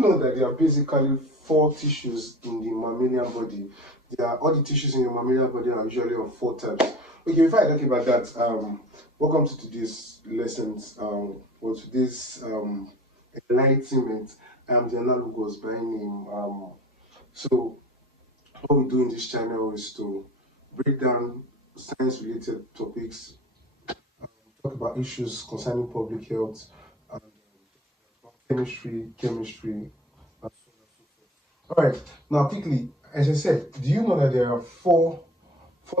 know that there are basically 4 tissues in the mammalian body? All the tissues in your mammalian body are usually of 4 types. Okay, before I talk about that, welcome to today's lessons, or today's enlightenment. I'm the analogous by name. So what we do in this channel is to break down science-related topics, talk about issues concerning public health, and chemistry, and so on and so forth. All right. Now, quickly, as I said, do you know that there are four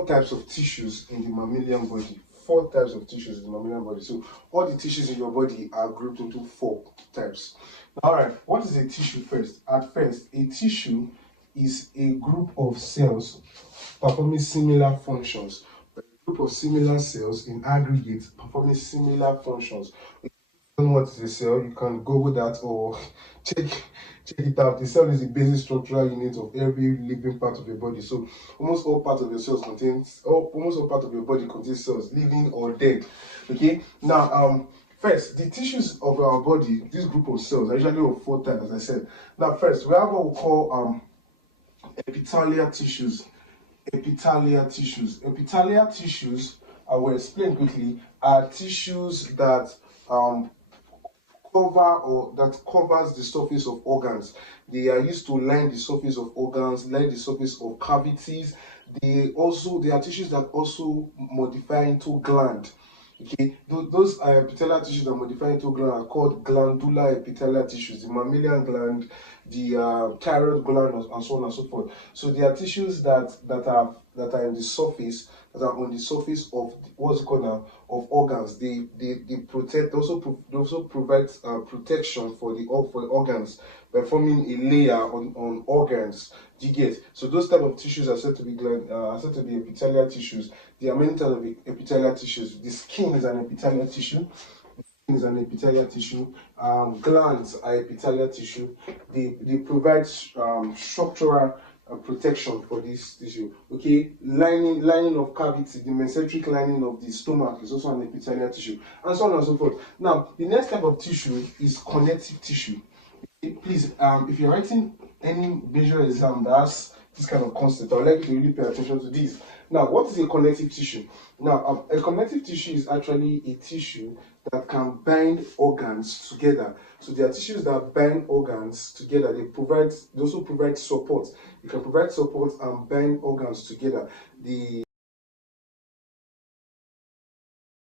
types of tissues in the mammalian body? 4 types of tissues in the mammalian body. So all the tissues in your body are grouped into 4 types. All right. What is a tissue first? At first, a tissue is a group of cells performing similar functions. A group of similar cells in aggregate performing similar functions. What is a cell, you can Google that or check it out. The cell is the basic structural unit of every living part of your body. So almost all parts of your cells almost all part of your body contains cells, living or dead. Okay. Now, first, the tissues of our body, this group of cells, are usually of 4 types, as I said. Now, first, we have what we call epithelial tissues. Epithelial tissues, I will explain quickly, are tissues that covers the surface of organs. They are used to line the surface of organs, line the surface of cavities. They are tissues that also modify into gland. Okay, those epithelial tissues that modify into gland are called glandular epithelial tissues. The mammalian gland, the thyroid gland, and so on and so forth. So they are tissues that are in the surface, that are on the surface of what's called now of organs. They protect. They also provide protection for the organs by forming a layer on organs. Do you get? So those type of tissues are said to be epithelial tissues. There are many types of epithelial tissues. The skin is an epithelial tissue. Glands are epithelial tissue. They provide structural protection for this tissue. Okay, lining of cavity, the mesenteric lining of the stomach is also an epithelial tissue, and so on and so forth. Now, the next type of tissue is connective tissue. Please, if you're writing any major exam that has this kind of concept, I would like you to really pay attention to this. Now, what is a connective tissue? Now, a connective tissue is actually a tissue that can bind organs together. So there are tissues that bind organs together. They also provide support. You can provide support and bind organs together.